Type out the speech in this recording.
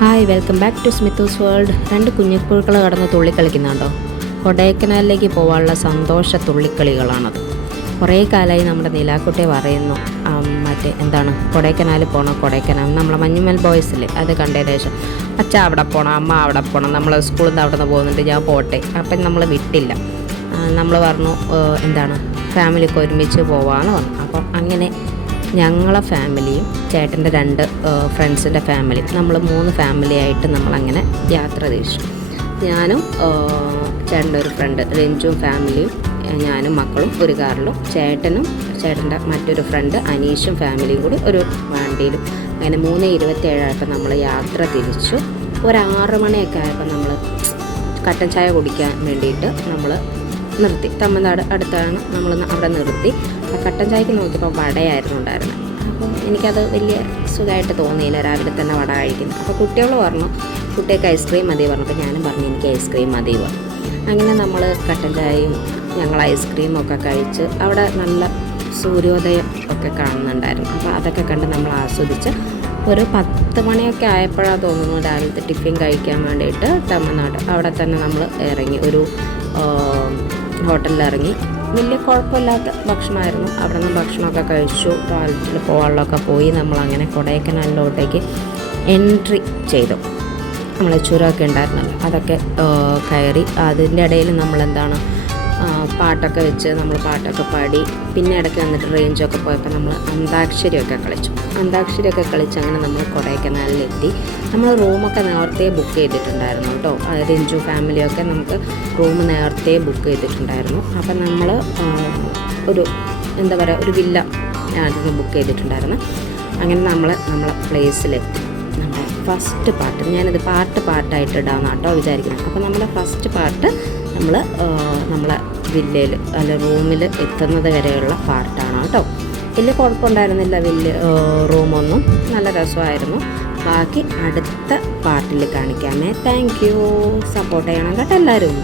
Hi, welcome back to Smithus world. രണ്ട് കുഞ്ഞിപ്പുഴുക്കൾ കടന്ന് തുള്ളിക്കളിക്കുന്നുണ്ടോ? കൊടൈക്കനാലിലേക്ക് പോകാനുള്ള സന്തോഷ തുള്ളിക്കളികളാണത്. കുറേ കാലമായി നമ്മുടെ നീലാക്കുട്ടിയെ പറയുന്നു, എന്താണ് കൊടൈക്കനാൽ പോകണം, കൊടൈക്കനാൽ നമ്മളെ മഞ്ഞുമൽ ബോയ്സില്ലേ അത് കണ്ടതിന് ശേഷം അച്ഛ അവിടെ പോകണം, അമ്മ അവിടെ പോകണം, നമ്മൾ സ്കൂളിൽ നിന്ന് അവിടെ നിന്ന് പോകുന്നുണ്ട്, ഞാൻ പോട്ടെ. അപ്പം നമ്മൾ വിട്ടില്ല. നമ്മൾ പറഞ്ഞു ഫാമിലിയൊക്കെ ഒരുമിച്ച് പോവാമെന്ന് പറഞ്ഞു. അപ്പം അങ്ങനെ ഞങ്ങളെ ഫാമിലിയും ചേട്ടൻ്റെ രണ്ട് ഫ്രണ്ട്സിൻ്റെ ഫാമിലിയും നമ്മൾ 3 ഫാമിലിയായിട്ട് നമ്മളങ്ങനെ യാത്ര തിരിച്ചു. ഞാനും ചേട്ടൻ്റെ ഒരു ഫ്രണ്ട് രഞ്ജുവും ഫാമിലിയും ഞാനും മക്കളും ഒരു കാറിലും, ചേട്ടൻ്റെ മറ്റൊരു ഫ്രണ്ട് അനീഷും ഫാമിലിയും കൂടി ഒരു വണ്ടിയിലും. അങ്ങനെ 3:27 ആയപ്പോൾ നമ്മൾ യാത്ര തിരിച്ചു. ഒരു 6 മണിയൊക്കെ ആയപ്പോൾ നമ്മൾ കട്ടൻ ചായ കുടിക്കാൻ വേണ്ടിയിട്ട് നമ്മൾ നിർത്തി. തമിഴ്നാട് അടുത്താണ്, നമ്മൾ അവിടെ നിർത്തി. ആ കട്ടൻ ചായക്ക് നോക്കിയപ്പോൾ വടയായിരുന്നു ഉണ്ടായിരുന്നത്. അപ്പം എനിക്കത് വലിയ സുഖമായിട്ട് തോന്നിയില്ല, രാവിലെ തന്നെ വട കഴിക്കുന്നു. അപ്പോൾ കുട്ടികൾ പറഞ്ഞു കുട്ടികൾക്ക് ഐസ്ക്രീം മതി പറഞ്ഞു. അപ്പോൾ ഞാനും പറഞ്ഞു എനിക്ക് ഐസ്ക്രീം മതി പറഞ്ഞു. അങ്ങനെ നമ്മൾ കട്ടൻ ചായയും ഞങ്ങൾ ഐസ്ക്രീമൊക്കെ കഴിച്ച് അവിടെ നല്ല സൂര്യോദയം ഒക്കെ കാണുന്നുണ്ടായിരുന്നു. അപ്പോൾ അതൊക്കെ കണ്ട് നമ്മൾ ആസ്വദിച്ച് ഒരു 10 മണിയൊക്കെ ആയപ്പോഴാണ് തോന്നുന്നു രാവിലത്തെ ടിഫിൻ കഴിക്കാൻ വേണ്ടിയിട്ട് തമിഴ്നാട് അവിടെ തന്നെ നമ്മൾ ഇറങ്ങി. ഒരു ഹോട്ടലിൽ ഇറങ്ങി. വലിയ കുഴപ്പമില്ലാത്ത ഭക്ഷണമായിരുന്നു. അവിടെ നിന്ന് ഭക്ഷണമൊക്കെ കഴിച്ചു. ടോയ്ലറ്റിൽ പോകാനുള്ളതൊക്കെ പോയി നമ്മളങ്ങനെ കൊടൈക്കനാലിലോട്ടേക്ക് എൻട്രി ചെയ്തു. നമ്മൾ ചുരമൊക്കെ ഉണ്ടായിരുന്നല്ലോ അതൊക്കെ കയറി. അതിൻ്റെ ഇടയിൽ പാട്ടൊക്കെ വെച്ച് നമ്മൾ പാട്ടൊക്കെ പാടി. പിന്നെ ഇടയ്ക്ക് വന്നിട്ട് റേഞ്ചൊക്കെ പോയപ്പോൾ നമ്മൾ അന്താക്ഷരിയൊക്കെ കളിച്ചു. അങ്ങനെ നമ്മൾ കൊടൈക്കനാലിലെത്തി. നമ്മൾ റൂമൊക്കെ നേരത്തെ ബുക്ക് ചെയ്തിട്ടുണ്ടായിരുന്നു കേട്ടോ. രഞ്ജു ഫാമിലിയൊക്കെ നമുക്ക് റൂം നേരത്തെ ബുക്ക് ചെയ്തിട്ടുണ്ടായിരുന്നു. അപ്പം നമ്മൾ ഒരു വില്ല ആയിരുന്നു ബുക്ക് ചെയ്തിട്ടുണ്ടായിരുന്നു. അങ്ങനെ നമ്മളെ പ്ലേസിലെത്തി. നമ്മുടെ ഫസ്റ്റ് പാട്ട് ഞാനിത് പാട്ടായിട്ട് ഇടാമെന്ന് കേട്ടോ വിചാരിക്കുന്നത്. അപ്പോൾ നമ്മുടെ ഫസ്റ്റ് പാട്ട് നമ്മളെ വില്ലയിൽ റൂമിൽ എത്തുന്നത് വരെയുള്ള പാർട്ടാണ് കേട്ടോ. വലിയ കുഴപ്പമുണ്ടായിരുന്നില്ല, വലിയ റൂമൊന്നും നല്ല രസമായിരുന്നു. ബാക്കി അടുത്ത പാർട്ടിൽ കാണിക്കാമേ. Thank you. സപ്പോർട്ട് ചെയ്യണം കേട്ടോ എല്ലാവരും.